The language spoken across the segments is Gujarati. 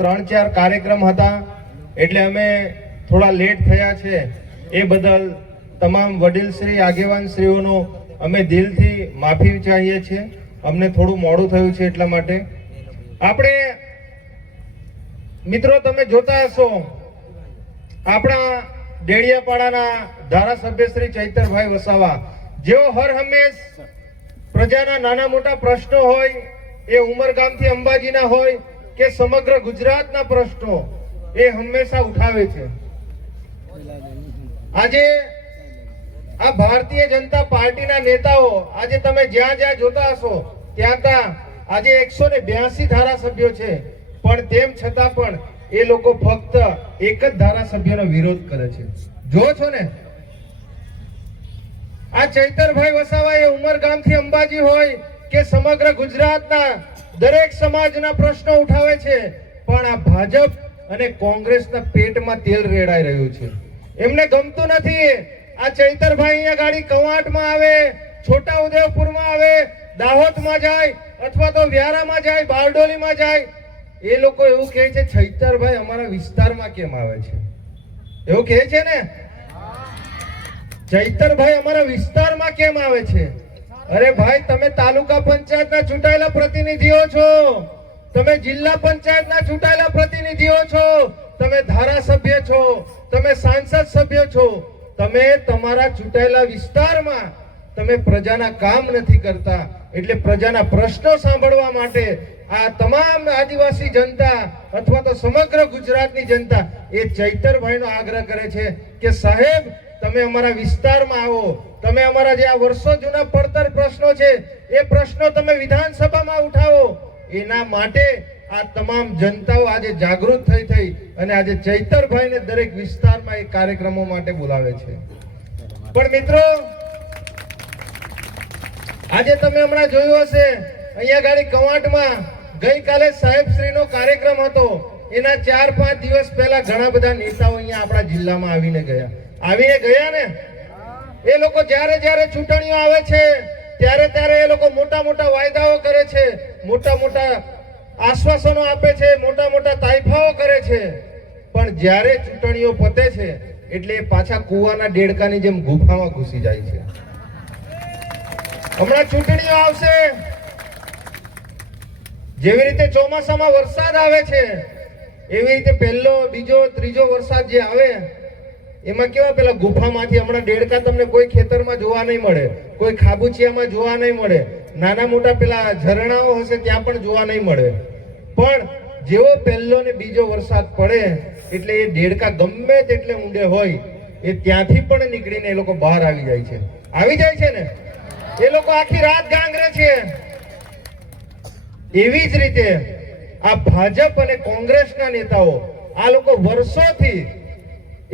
3-4 કાર્યક્રમ હતા એટલે અમે થોડા લેટ થયા છે. એ બદલ તમામ વડીલશ્રી આગેવાનશ્રીઓનો અમે દિલથી માફી ચાહીએ છીએ. અમને થોડું મોડું થયું છે એટલા માટે. આપણે મિત્રો તમે જોતા હશો આપણા ડેડિયાપાડાના ધારાસભ્ય શ્રી ચૈતરભાઈ વસાવા, જેઓ હર હંમેશ પ્રજાના નાના મોટા પ્રશ્નો હોય, એ ઉમરગામથી અંબાજીના હોય કે સમગ્ર ગુજરાતના પ્રશ્નો એ હંમેશા ઉઠાવે છે. આજે આ ભારતીય જનતા પાર્ટીના નેતાઓ આજે તમે જ્યાં જ્યાં જોતા હશો ત્યાં આજે 182 ધારાસભ્યો છે, પણ તેમ છતાં પણ એ લોકો ફક્ત એક જ ધારાસભ્યનો વિરોધ કરે છે. જો છો ને, આ ચૈતરભાઈ વસાવા એ ઉમરગામથી અંબાજી હોય કે સમગ્ર ગુજરાતના દરેક સમાજના પ્રશ્નો ઉઠાવે છે, પણ આ ભાજપ અને કોંગ્રેસના પેટમાં તેલ રેડાઈ રહ્યું છે. એમને ગમતું નથી. આ ચૈતરભાઈ અહીંયા ગાડી કવાંટમાં આવે, છોટાઉદેપુરમાં આવે, દાહોદમાં જાય અથવા તો વ્યારામાં જાય, બારડોલીમાં જાય, એ લોકો એવું કહે છે ચૈતરભાઈ અમારા વિસ્તારમાં કેમ આવે છે? એવું કહે છે ને, ચૈતરભાઈ અમારા વિસ્તારમાં કેમ આવે છે? અરે ભાઈ, તમે તાલુકા પંચાયતના ચૂંટાયેલા પ્રતિનિધિઓ છો, તમે જિલ્લા પંચાયતના ચૂંટાયેલા પ્રતિનિધિઓ છો, તમે ધારાસભ્ય છો, તમે સાંસદ સભ્ય છો. તમે તમારા ચૂંટાયેલા વિસ્તારમાં તમે પ્રજાના કામ નથી કરતા. એટલે પ્રજાના પ્રશ્નો સાંભળવા માટે આ તમામ આદિવાસી જનતા અથવા તો સમગ્ર ગુજરાતની જનતા એ ચૈતરભાઈનો આગ્રહ કરે છે કે સાહેબ તમે અમારા વિસ્તારમાં આવો, તમે અમારા જે આ વર્ષો જૂના પડતર પ્રશ્નો છે એ પ્રશ્નો તમે વિધાનસભામાં ઉઠાવો. એના માટે આ તમામ જનતાઓ આજે જાગૃત થઈ અને આજે ચૈતરભાઈને દરેક વિસ્તારમાં એ કાર્યક્રમો માટે બોલાવે છે. પણ મિત્રો, આજે તમે હમણાં જોયું હશે અહીંયા ગાડી કવાંટમાં ગઈકાલે સાહેબશ્રીનો કાર્યક્રમ હતો. એના 4-5 દિવસ પહેલા ઘણા બધા નેતાઓ અહીંયા આપણા જિલ્લામાં આવીને ગયા ને. એ લોકો જ્યારે ચૂંટણીઓ આવે છે ત્યારે એ લોકો મોટા વાયદાઓ કરે છે, મોટા આશ્વાસનો આપે છે, મોટા તાઇફાઓ કરે છે, પણ જ્યારે ચૂંટણીઓ પતે છે એટલે એ પાછા કુવાના દેડકાની જેમ ગુફામાં ઘૂસી જાય છે. હમણાં ચૂંટણીઓ આવશે, જેવી રીતે ચોમાસામાં વરસાદ આવે છે એવી રીતે પહેલો, બીજો, ત્રીજો વરસાદ જે આવે એમાં કેવા પેલા ગુફામાંથી હમણાં દેડકા તમને કોઈ ખેતરમાં જોવા નહીં મળે, કોઈ ખાબુચિયામાં જોવા નહીં મળે, નાના મોટા પેલા ઝરણાઓ હશે ત્યાં પણ જોવા નહીં મળે. પણ જેવો પહેલો ને બીજો વરસાદ પડે એટલે એ દેડકા ગમે તેટલે ઊંડે હોય એ ત્યાંથી પણ નીકળીને એ લોકો બહાર આવી જાય છે ને. એ લોકો આખી રાત ગાંગરે છે. એવી જ રીતે આ ભાજપ અને કોંગ્રેસના નેતાઓ, આ લોકો વર્ષોથી,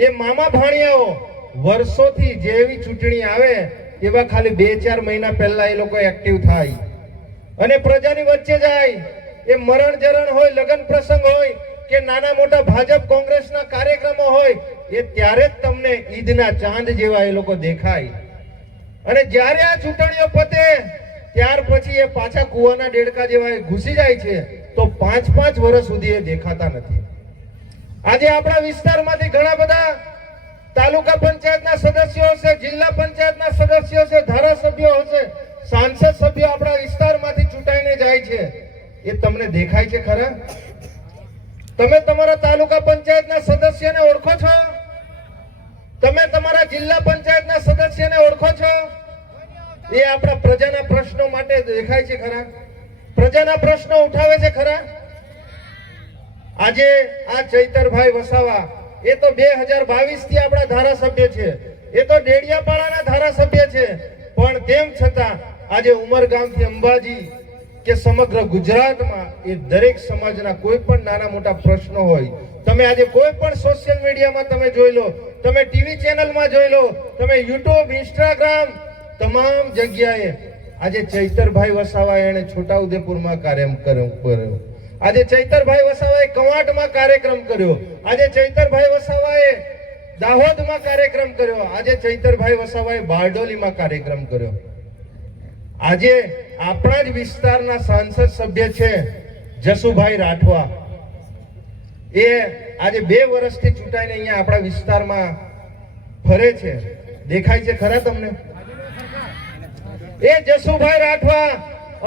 એ મામા ભાણિયાઓ વર્ષોથી જેવી ચૂંટણી આવે એવા ખાલી 2-4 મહિના પહેલા એ લોકો એક્ટિવ થાય અને પ્રજાની વચ્ચે જાય. એ મરણ જરણ હોય, લગ્ન પ્રસંગ હોય કે નાના મોટા ભાજપ કોંગ્રેસના કાર્યક્રમો હોય, એ ત્યારે જ તમને ઈદના ચાંદ જેવા એ લોકો દેખાય. અને જ્યારે આ ચૂંટણીઓ પતે ત્યાર પછી એ પાછા કુવાના દેડકા જેવા ઘૂસી જાય છે, તો 5-5 વર્ષ સુધી એ દેખાતા નથી. આજે આપણા વિસ્તારમાંથી ઘણા બધા તાલુકા પંચાયતના સદસ્યો હશે, જિલ્લા પંચાયતના સદસ્યો હશે, ધારાસભ્યો હશે, સાંસદ સભ્યો આપણા વિસ્તારમાંથી ચૂંટાઈને જાય છે. એ તમને દેખાય છે ખરા? તમે તમારા તાલુકા પંચાયતના સદસ્યને ઓળખો છો? તમે તમારા જિલ્લા પંચાયતના સદસ્યને ઓળખો છો? એ આપણા પ્રજાના પ્રશ્નો માટે દેખાય છે ખરા? પ્રજાના પ્રશ્નો ઉઠાવે છે ખરા? આજે આ ચૈતરભાઈ વસાવા એ તો 2022 થી આપણા ધારાસભ્ય છે, એ તો ડેડિયાપાડાના ધારાસભ્ય છે, પણ તેમ છતાં આજે ઉમરગામથી અંબાજી કે સમગ્ર ગુજરાતમાં એ દરેક સમાજના કોઈ પણ નાના મોટા પ્રશ્નો હોય, તમે આજે કોઈ પણ સોશિયલ મીડિયામાં તમે જોઈ લો, તમે ટીવી ચેનલમાં જોઈ લો, તમે યુટ્યુબ, ઇન્સ્ટાગ્રામ, તમામ જગ્યાએ આજે ચૈતરભાઈ વસાવા એને છોટાઉદેપુરમાં કાર્યક્રમ કર્યો, આજે ચૈતરભાઈ વસાવાએ કવાંટમાં કાર્યક્રમ કર્યો, આજે ચૈતરભાઈ વસાવાએ દાહોદમાં કાર્યક્રમ કર્યો, આજે ચૈતરભાઈ વસાવાએ બારડોલીમાં કાર્યક્રમ કર્યો. આજે આપણા જ વિસ્તારના સાંસદ સભ્ય છે જસુભાઈ રાઠવા, એ આજે 2 વર્ષથી ચૂંટાઈને અહીંયા આપણા વિસ્તારમાં ફરે છે. દેખાય છે ખરા તમને? એ જસુભાઈ રાઠવા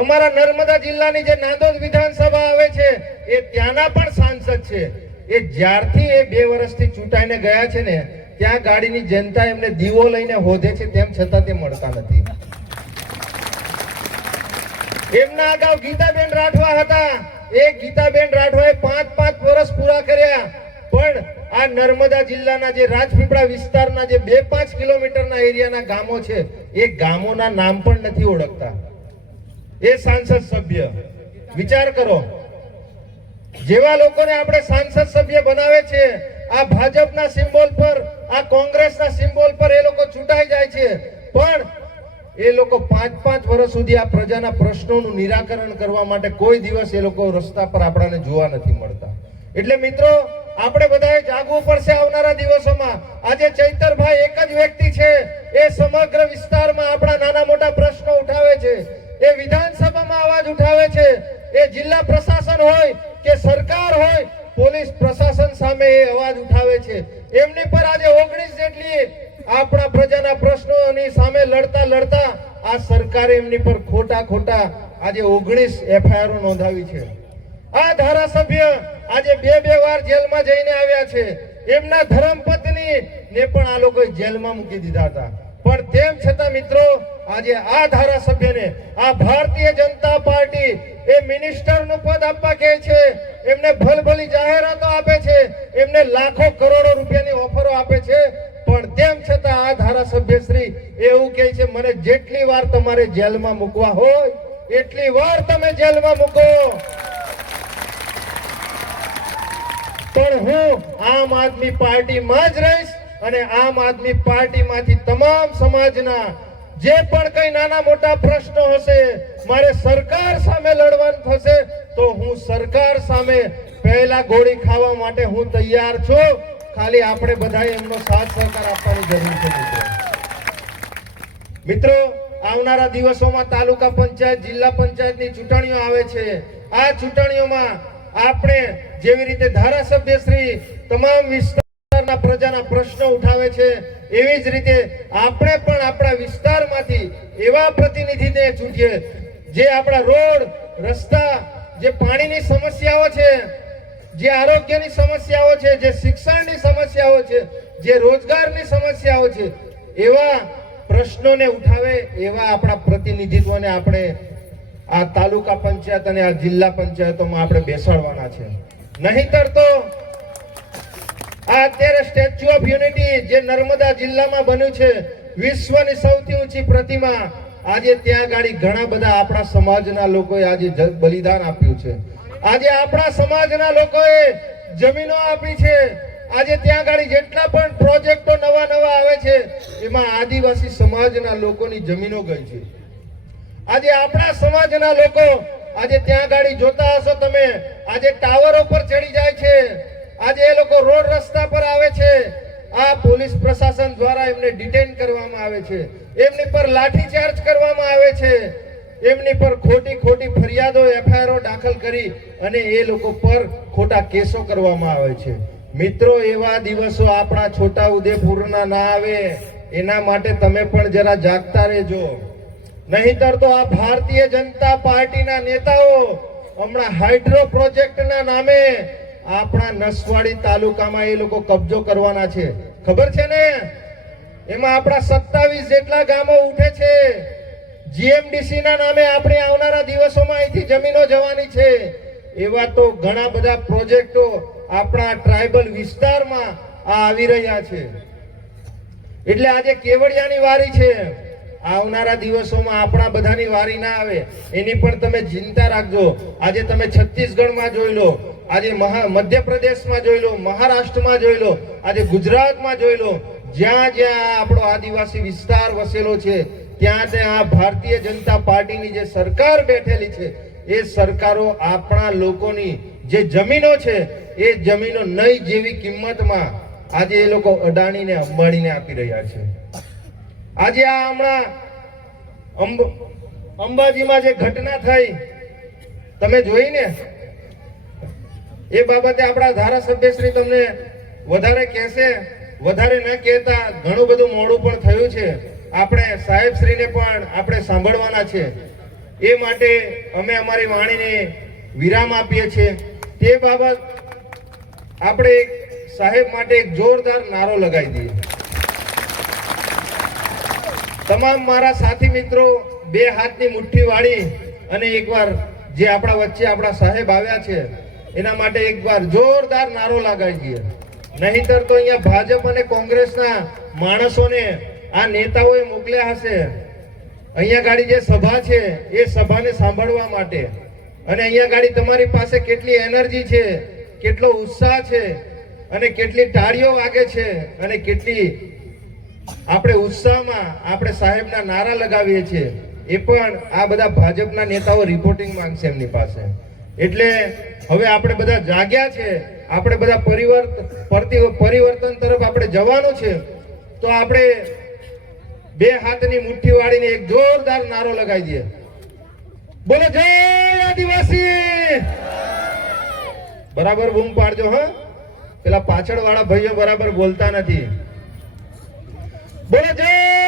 અમારા નર્મદા જિલ્લાની જે નાંદોદ વિધાનસભા આવે છે એ ત્યાંના પણ સાંસદ છે. એ જ્યારથી એ 2 વર્ષથી ચૂંટાઈને ગયા છે ને ત્યાં ગાડીની જનતા એમને દીવો લઈને હોધે છે, તેમ છતાં તે મળતા નથી. એમના અગાઉ ગીતાબેન રાઠવા હતા. એ ગીતાબેન રાઠવાએ 5 વર્ષ પૂરા કર્યા, પણ આ નર્મદા જિલ્લાના જે રાજપીપળા વિસ્તારના જે 2-5 કિલોમીટરના એરિયાના ગામો છે એ ગામોના નામ પણ નથી ઓળખતા. એ સાંસદ સભ્ય, વિચાર કરો, જેવા લોકોને આપણે સાંસદ સભ્ય બનાવે છે, આ ભાજપના સિમ્બોલ પર, આ કોંગ્રેસના સિમ્બોલ પર એ લોકો ચૂંટાઈ જાય છે, પણ એ લોકો 5 વર્ષ સુધી આ પ્રજાના પ્રશ્નોનું નિરાકરણ કરવા માટે કોઈ દિવસ એ લોકો રસ્તા પર આપણાને જોવા નથી મળતા. એટલે મિત્રો, આપણે બધાએ જાગવું પડશે આવનારા દિવસોમાં. આજે ચૈતરભાઈ એક જ વ્યક્તિ છે, એ સમગ્ર વિસ્તારમાં આપણા નાના મોટા પ્રશ્નો ઉઠાવે છે, એ વિધાનસભામાં અવાજ ઉઠાવે છે, એ જિલ્લા પ્રશાસન હોય કે સરકાર હોય, પોલીસ પ્રશાસન સામે એ અવાજ ઉઠાવે છે. એમની પર આજે 19 જેટલી આપણા પ્રજાના પ્રશ્નોની સામે લડતા આ સરકારે એમની પર ખોટા આજે 19 FIR નોંધાવી છે. આ ધારાસભ્ય આજે 2 વાર જેલમાં જઈને આવ્યા છે. એમના ધર્મપત્ની ને પણ આ લોકોએ જેલમાં મૂકી દીધા હતા, પણ તેમ છતાં મિત્રો આજે આ ધારાસભ્યને આ ભારતીય જનતા પાર્ટી એ મિનિસ્ટરનું પદ આપવા કહે છે, એમને ભલભલી જાહેરાતો આપે છે, એમને લાખો કરોડો રૂપિયાની ઓફરો આપે છે, પણ તેમ છતાં આ ધારાસભ્ય શ્રી એવું કહે છે, મને જેટલી વાર તમારે જેલમાં મૂકવા હોય એટલી વાર તમે જેલમાં મૂકો, પણ હું આમ આદમી પાર્ટીમાં જ રહીશ અને આમ આદમી પાર્ટીમાંથી તમામ સમાજના જે પણ કઈ નાના મોટા પ્રશ્નો હશે, મારે સરકાર સામે લડવાનું થશે તો હું સરકાર સામે પહેલા ગોળી ખાવા માટે હું તૈયાર છું. ખાલી આપણે બધાએ એમનો સાથ સહકાર આપવાની જરૂર છે. મિત્રો, આવનારા દિવસોમાં તાલુકા પંચાયત, જિલ્લા પંચાયતની ચૂંટણીઓ આવે છે. આ ચૂંટણીઓમાં આપણે જેવી રીતે ધારાસભ્ય શ્રી તમામ વિસ્તારના પ્રજાના પ્રશ્નો ઉઠાવે છે, એવી જ રીતે આપણે પણ આપણા વિસ્તારમાંથી એવા પ્રતિનિધિને ચૂંટીએ જે આપણા રોડ, રસ્તા, જે પાણીની સમસ્યાઓ છે, જે આરોગ્યની સમસ્યાઓ છે, જે શિક્ષણની સમસ્યાઓ છે, જે રોજગારની સમસ્યાઓ છે, એવા પ્રશ્નોને ઉઠાવે એવા આપણા પ્રતિનિધિત્વને આપણે આ તાલુકા પંચાયત અને આ જિલ્લા પંચાયતોમાં આપણે બેસાડવાના છે. નહીતર તો આ અત્યારે સ્ટેચ્યુ ઓફ યુનિટી જે નર્મદા જિલ્લામાં બન્યું છે, વિશ્વની સૌથી ઊંચી પ્રતિમા, આજે ત્યાં ગાડી ઘણા બધા આપણા સમાજના લોકોએ આજે બલિદાન આપ્યું છે. આજે આપણા સમાજના લોકોએ જમીનો આપી છે. આજે ત્યાં ગાડી જેટલા પણ પ્રોજેક્ટો નવા આવે છે એમાં આદિવાસી સમાજના લોકોની જમીનો ગઈ છે. આજે આપણા સમાજના લોકો આજે ત્યાં ગાડી જોતા હશો તમે, આજે ટાવરો પર ચડી જાય છે, આજે એ લોકો રોડ રસ્તા પર આવે છે, આ પોલીસ પ્રશાસન દ્વારા એમને ડિટેન કરવામાં આવે છે, એમની પર લાઠીચાર્જ કરવામાં આવે છે, એમની પર ખોટી ફરિયાદો, FIR દાખલ કરી અને એ લોકો પર ખોટા કેસો કરવામાં આવે છે. મિત્રો, એવા દિવસો આપણા છોટા ઉદેપુરના ના આવે એના માટે તમે પણ જરા જાગતા રહેજો. નહીતર તો આ ભારતીય જનતા પાર્ટીના નેતાઓ હમણાં હાઇડ્રો પ્રોજેક્ટના નામે આપણા નસવાડી તાલુકામાં એ લોકો કબજો કરવાના છે. ખબર છે ને? એમાં આપણા 27 જેટલા ગામો ઉઠે છે. GMDC ના નામે આપણે આવનારા દિવસોમાં અહીંથી જમીનો જવાની છે. એવા તો ઘણા બધા પ્રોજેક્ટો આપણા ટ્રાઇબલ વિસ્તારમાં આવી રહ્યા છે. એટલે આજે કેવડિયાની વારી છે. આવનારા દિવસોમાં આપણા બધાની વારી ના આવે એની પણ તમે ચિંતા રાખજો. આજે તમે છત્તીસગઢમાં જોઈ લો, આજે મધ્યપ્રદેશમાં જોઈ લો, મહારાષ્ટ્રમાં જોઈ લો, આજે ગુજરાતમાં જોઈ લો, જ્યાં આપણો આદિવાસી વિસ્તાર વસેલો છે ત્યાં આ ભારતીય જનતા પાર્ટીની જે સરકાર બેઠેલી છે એ સરકારો આપણા લોકોની જે જમીનો છે એ જમીનો નહીં જેવી કિંમતમાં આજે એ લોકો અડાણીને અંબાણીને આપી રહ્યા છે. આજે આ હમણાં અંબાજીમાં જે ઘટના થઈ તમે જોઈને, એ બાબતે આપણા ધારાસભ્યશ્રી તમને વધારે કહેશે. વધારે ન કહેતા ઘણું બધું મોડું પણ થયું છે. આપણે સાહેબશ્રીને પણ આપણે સાંભળવાના છે. એ માટે અમે અમારી વાણીને વિરામ આપીએ છીએ. તે બાબત આપણે સાહેબ માટે એક જોરદાર નારો લગાવી દઈએ. તમામ મારા સાથી મિત્રો બે હાથની મુઠ્ઠી વાળી અને એકવાર જે આપણા વચ્ચે આપણા સાહેબ આવ્યા છે એના માટે એકવાર જોરદાર નારો લગાવી દઈએ. નહીંતર તો અહીંયા ભાજપ અને કોંગ્રેસના માણસોને આ નેતાઓએ મોકલ્યા હશે અહીંયા ગાડી જે સભા છે એ સભાને સાંભળવા માટે. અને અહીંયા ગાડી તમારી પાસે કેટલી એનર્જી છે, કેટલો ઉત્સાહ છે અને કેટલી તાળીઓ વાગે છે અને કેટલી આપણે ઉત્સાહમાં આપણે સાહેબના નારા લગાવીએ છીએ. એ પણ આ બધા ભાજપના નેતાઓ રિપોર્ટિંગ માંગશે એમની પાસે. એટલે હવે આપણે બધા જાગ્યા છે. આપણે બધા પરિવર્તન તરફ આપણે જવાનું છે. તો આપણે બે હાથની મુઠ્ઠી વાળીને એક જોરદાર નારો લગાવી દઈએ. બોલો જય આદિવાસી. બરાબર બૂમ પાડજો. હા, પેલા પાછળ વાળા ભાઈઓ બરાબર બોલતા નથી. બોલો જય